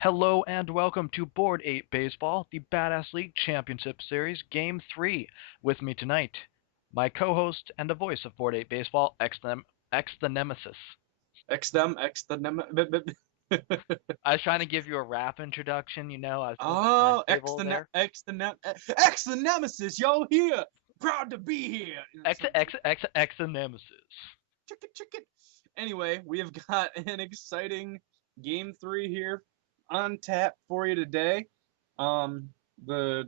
Hello and welcome to Board 8 Baseball, the Badass League Championship Series, Game 3. With me tonight, my co-host and the voice of Board 8 Baseball, X the Nemesis. X them, X the nem. I was trying to give you a rap introduction, I was doing the Oh, turntable there. X the nemesis, yo here, proud to be here. X the Nemesis. Chicken. Anyway, we have got an exciting game three here on tap for you today. The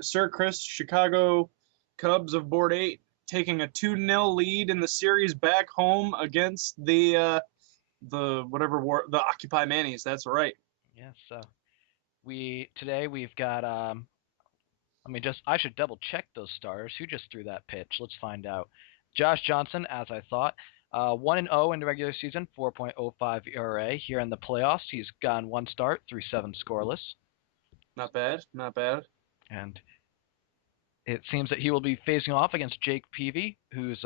Sir Chris Chicago Cubs of Board 8 taking a 2-0 lead in the series back home against the Occupy Mannies. That's right. Yeah, so we've got I should double check those stars. Who just threw that pitch? Let's find out. Josh Johnson, as I thought. 1-0 in the regular season, 4.05 ERA. Here in the playoffs, he's gone one start through seven scoreless. Not bad, not bad. And it seems that he will be facing off against Jake Peavy, who's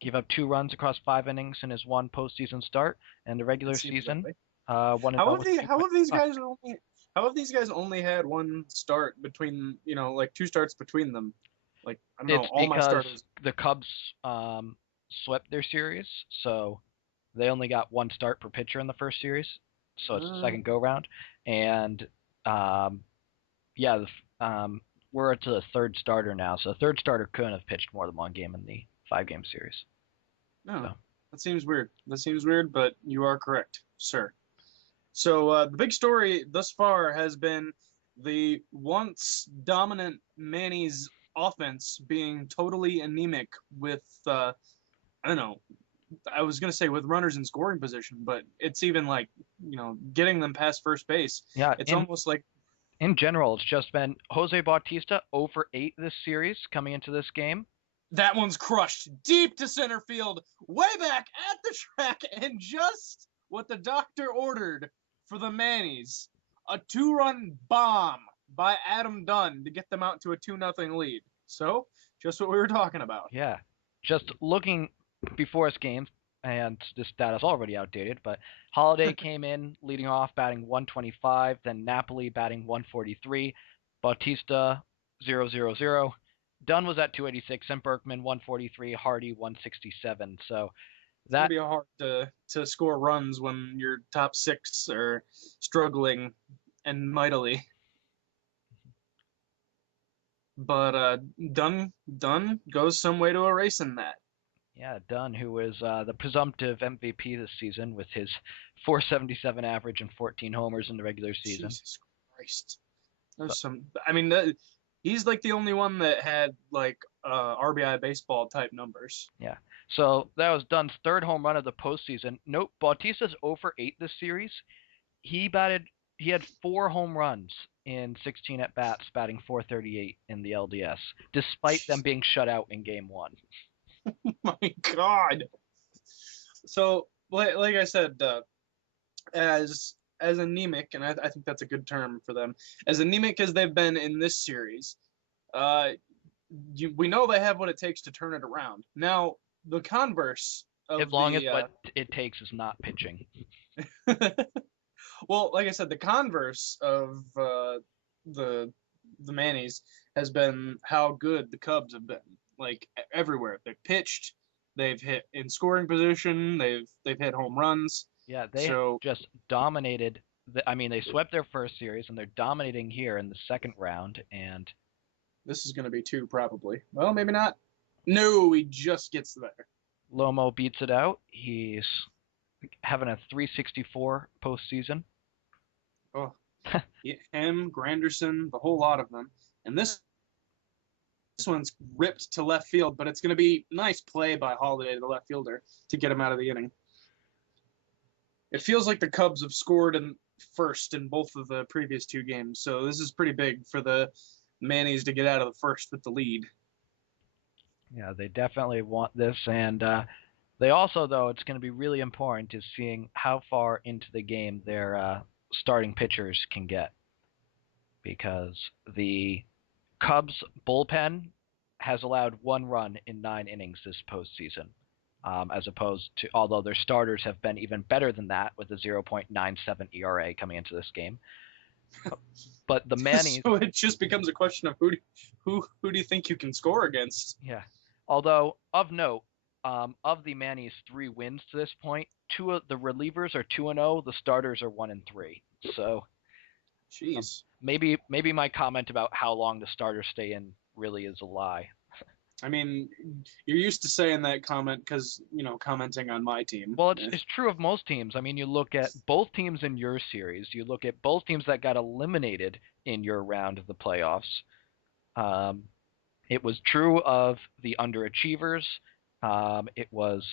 gave up 2 runs across 5 innings in his one postseason start. And the regular That seems season, right. 1-0 with How have these 2.5. guys only had one start between like two starts between them? Like I don't know, It's all my because starters. the Cubs swept their series, so they only got one start per pitcher in the first series, so it's the second Uh, go round. And um, yeah, we're to the third starter now, so the third starter couldn't have pitched more than one game in the 5-game series. no, So that seems weird. That seems weird, but you are correct, sir. So the big story thus far has been the once dominant Manny's offense being totally anemic with I don't know. I was gonna say with runners in scoring position, but it's even like getting them past first base. yeah, It's in almost like in general, it's just been Jose Bautista over 8 this series coming into this game. that one's crushed deep to center field, way back at the track, and just what the doctor ordered for the Mannies. A 2-run bomb by Adam Dunn to get them out to a 2-0 lead. So, just what we were talking about. Yeah, just looking before his games, and this data's already outdated, but Holiday came in leading off batting 125, then Napoli batting 143, Bautista 0-0-0. Dunn was at 286, and Berkman 143, Hardy 167. So It's going to that be hard to score runs when your top six are struggling and mightily. But Dunn goes some way to erasing that. Yeah, Dunn, who was the presumptive MVP this season with his 477 average and 14 homers in the regular season. Jesus Christ. So, There's some. I mean, he's like the only one that had like RBI baseball type numbers. yeah. So that was Dunn's third home run of the postseason. Note, Bautista's over 8 this series. He had 4 home runs in 16 at bats, batting 438 in the LDS, despite them being shut out in game 1. My God. So, like I said, as anemic, and I think that's a good term for them, as anemic as they've been in this series, uh, we know they have what it takes to turn it around. Now, the converse As of long as the what it takes is not pitching. well, like I said, the converse of the the Mannies has been how good the Cubs have been. Like everywhere, they've pitched, they've hit in scoring position, they've hit home runs. Yeah, they So just dominated. They swept their first series, and they're dominating here in the second round. And this is going to be two probably. Well, maybe not. No, he just gets there. Lomo beats it out. He's having a 364 postseason. Oh, him, Granderson, the whole lot of them, and this one's ripped to left field, but it's going to be nice play by Holiday, the left fielder, to get him out of the inning. It feels like the Cubs have scored in first in both of the previous two games, so this is pretty big for the Mannies to get out of the first with the lead. Yeah, they definitely want this, and they also, though, it's going to be really important is seeing how far into the game their starting pitchers can get, because the Cubs bullpen has allowed 1 run in 9 innings this postseason. as opposed to, although their starters have been even better than that with a 0.97 ERA coming into this game. But the Mannies, So it just becomes a question of who do you think you can score against? yeah. Although of note, of the Mannies' 3 wins to this point, two of the relievers are 2-0, the starters are 1-3. So Jeez. maybe my comment about how long the starters stay in really is a lie. I mean, you're used to saying that comment because, commenting on my team. Well, it's true of most teams. I mean, you look at both teams in your series. You look at both teams that got eliminated in your round of the playoffs. Um, it was true of the underachievers. It was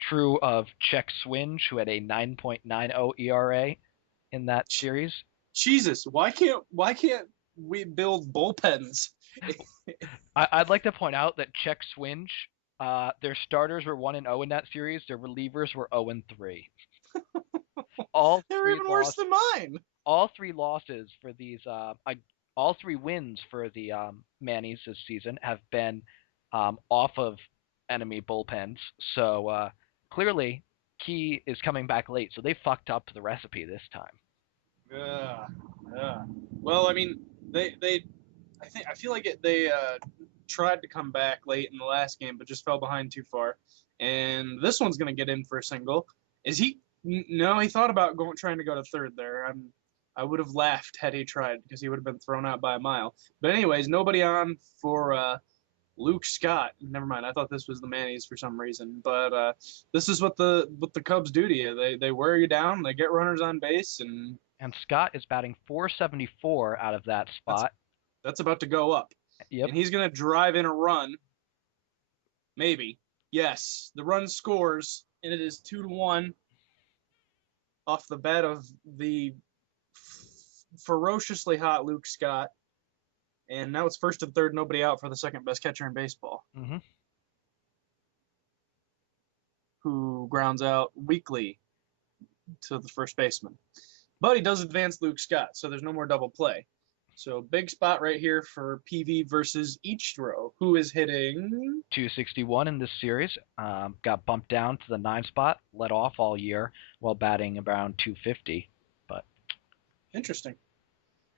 true of Czech Swinge, who had a 9.90 ERA in that series. Jesus, why can't we build bullpens? I'd like to point out that Czech Swinge, their starters were 1-0 in that series. Their relievers were 0-3. All They were three even worse lost. than mine. All 3 losses for these, all 3 wins for the Mannies this season have been off of enemy bullpens. So clearly, Key is coming back late. So they fucked up the recipe this time. Yeah. Well, I mean, I feel like they tried to come back late in the last game, but just fell behind too far. And this one's gonna get in for a single. Is he? No, he thought about trying to go to third there. I would have laughed had he tried because he would have been thrown out by a mile. But anyways, nobody on for Luke Scott. Never mind. I thought this was the Mannies for some reason, but this is what the Cubs do to you. They wear you down. They get runners on base, and Scott is batting .474 out of that spot. That's about to go up. Yep. And he's gonna drive in a run. Maybe. Yes. The run scores, and it is 2-1 off the bat of the ferociously hot Luke Scott. And now it's first and third, nobody out for the second best catcher in baseball. Mm-hmm. Who grounds out weakly to the first baseman. But he does advance Luke Scott, so there's no more double play. So big spot right here for PV versus Ichiro, who is hitting 261 in this series. Got bumped down to the 9 spot, led off all year while batting around 250. But interesting.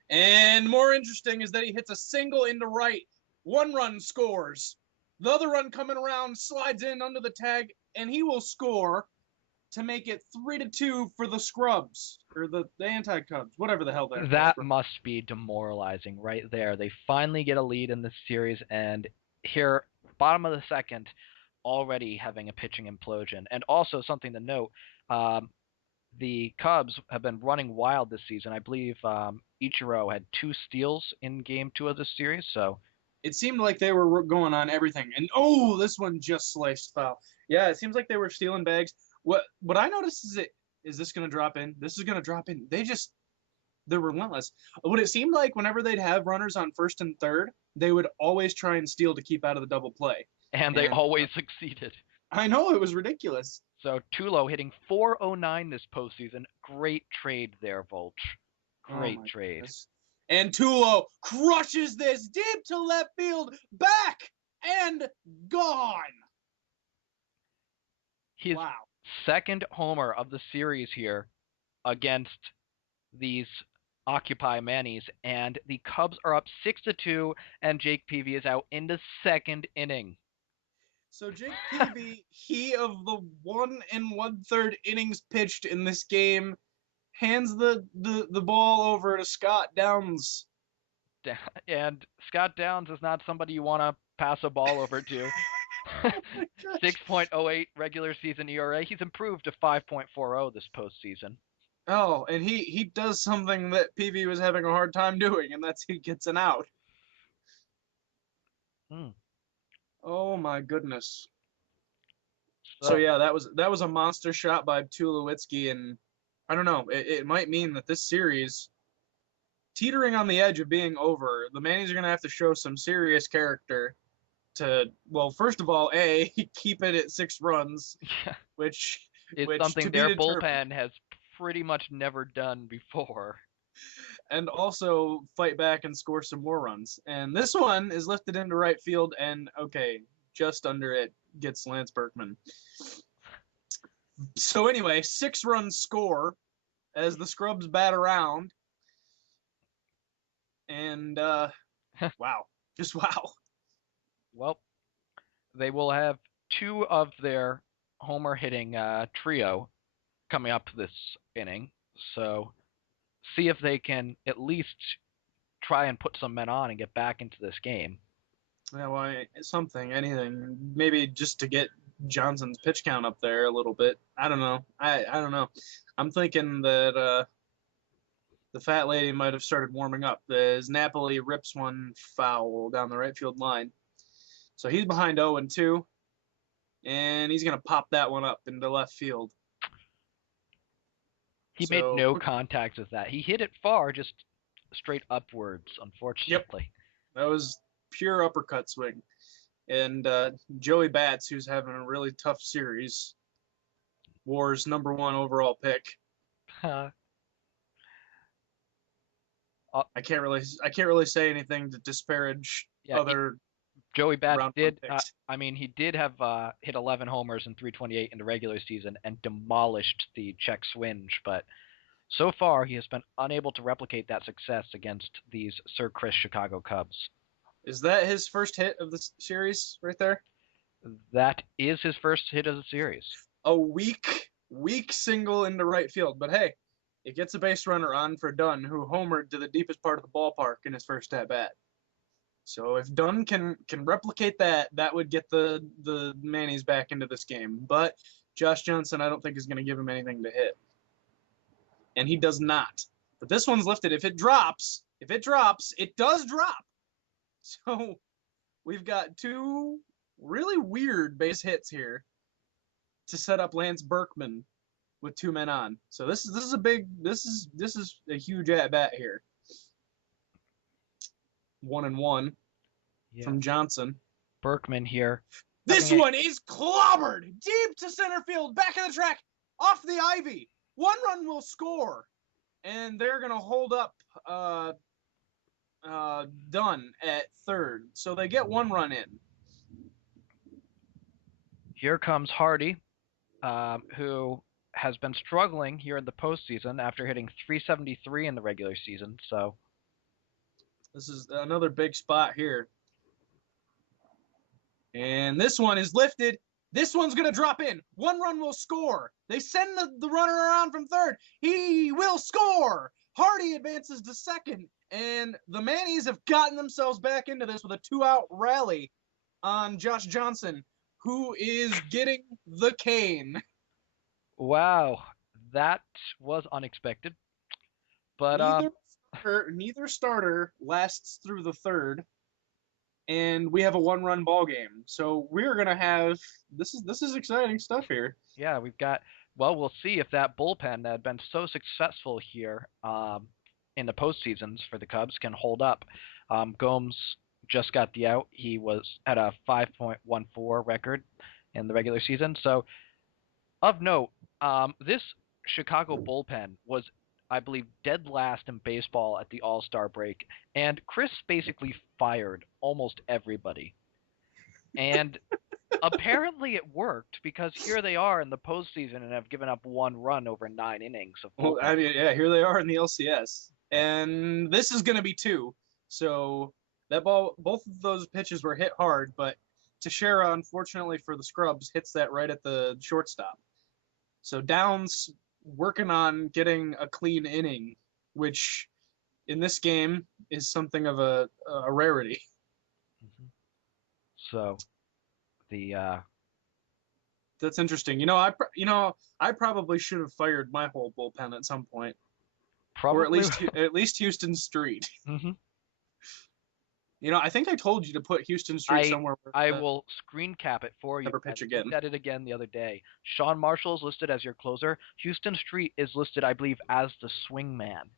And more interesting is that he hits a single into right. 1 run scores. The other run coming around slides in under the tag, and he will score to make it 3-2 for the Scrubs, or the anti-Cubs, whatever the hell they're. That must be demoralizing right there. They finally get a lead in this series, and here, bottom of the second, already having a pitching implosion. And also something to note, the Cubs have been running wild this season. I believe Ichiro had 2 steals in Game 2 of this series, so it seemed like they were going on everything. And this one just sliced foul. Yeah, it seems like they were stealing bags. What I noticed is this going to drop in? This is going to drop in. They're relentless. What it seemed like whenever they'd have runners on first and third, they would always try and steal to keep out of the double play. And they always succeeded. I know, it was ridiculous. So Tulo hitting .409 this postseason. Great trade there, Volch. Great trade. Goodness. And Tulo crushes this deep to left field, back and gone. His second homer of the series here against these Occupy Mannies, and the Cubs are up 6-2, and Jake Peavy is out in the second inning. So Jake Peavy, he of the 1 1/3 innings pitched in this game, hands the ball over to Scott Downs. And Scott Downs is not somebody you want to pass a ball over to. 6.08 regular season ERA. He's improved to 5.40 this postseason. Oh, and he does something that PV was having a hard time doing, and that's he gets an out. Oh my goodness. So yeah, that was a monster shot by Tulowitzki, and I don't know, it might mean that this series, teetering on the edge of being over, the Mannies are going to have to show some serious character to, well, first of all, keep it at 6 runs, which is something their bullpen has pretty much never done before. And also fight back and score some more runs. And this one is lifted into right field, and okay, just under it gets Lance Berkman. So anyway, 6-run score as the Scrubs bat around. And wow, just wow. Well, they will have two of their homer hitting trio coming up this inning. So see if they can at least try and put some men on and get back into this game. Yeah, well, anything. Maybe just to get Johnson's pitch count up there a little bit. I don't know. I don't know. I'm thinking that the fat lady might have started warming up as Napoli rips one foul down the right field line. So he's behind 0-2, and he's going to pop that one up into left field. He made no contact with that. He hit it far, just straight upwards, unfortunately. Yep. That was pure uppercut swing. And Joey Bats, who's having a really tough series, War's #1 overall pick. I can't really say anything to disparage other. Joey Bats did. He did have hit 11 homers and 328 in the regular season and demolished the Czech Swinge, but so far he has been unable to replicate that success against these Sir Chris Chicago Cubs. Is that his first hit of the series right there? That is his first hit of the series. A weak single into right field, but hey, it gets a base runner on for Dunn, who homered to the deepest part of the ballpark in his first at bat. So if Dunn can replicate that, that would get the Mannies back into this game. But Josh Johnson, I don't think is going to give him anything to hit, and he does not. But this one's lifted. If it drops, it does drop. So we've got two really weird base hits here to set up Lance Berkman with 2 men on. So this is a huge at bat here. 1-1 from Johnson. Berkman here. This one is clobbered deep to center field, back of the track, off the ivy. 1 run will score, and they're gonna hold up Dunn at third. So they get 1 run in. Here comes Hardy, who has been struggling here in the postseason after hitting .373 in the regular season. So this is another big spot here. And this one is lifted. This one's going to drop in. 1 run will score. They send the runner around from third. He will score. Hardy advances to second. And the Mannies have gotten themselves back into this with a 2-out rally on Josh Johnson, who is getting the cane. Wow, that was unexpected. But neither starter lasts through the third, and we have a 1-run ball game. So we're gonna have this is exciting stuff here. Yeah, we've got. Well, we'll see if that bullpen that had been so successful here in the postseasons for the Cubs can hold up. Gomes just got the out. He was at a 5.14 record in the regular season. So, of note, this Chicago bullpen was, I believe, dead last in baseball at the All-Star break, and Chris basically fired almost everybody. And apparently it worked, because here they are in the postseason and have given up 1 run over 9 innings of bullpen. Well, here they are in the LCS, and this is going to be 2. So that ball, both of those pitches were hit hard, but Teixeira, unfortunately for the Scrubs, hits that right at the shortstop. So Downs working on getting a clean inning, which in this game is something of a rarity. Mm-hmm. So that's interesting. I probably should have fired my whole bullpen at some point. Probably. Or at least Houston Street. Mm-hmm. I think I told you to put Houston Street somewhere. I will screen cap it for you. Never pitch again. I looked at it again the other day. Sean Marshall is listed as your closer. Houston Street is listed, I believe, as the swing man.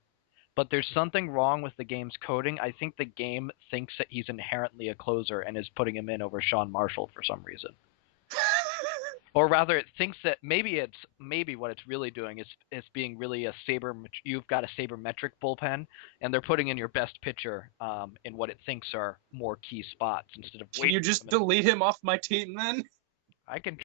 But there's something wrong with the game's coding. I think the game thinks that he's inherently a closer and is putting him in over Sean Marshall for some reason. Or rather, it thinks that maybe what it's really doing is being really a you've got a sabermetric bullpen, and they're putting in your best pitcher in what it thinks are more key spots instead of Can you waiting for just them. delete him off my team then? I can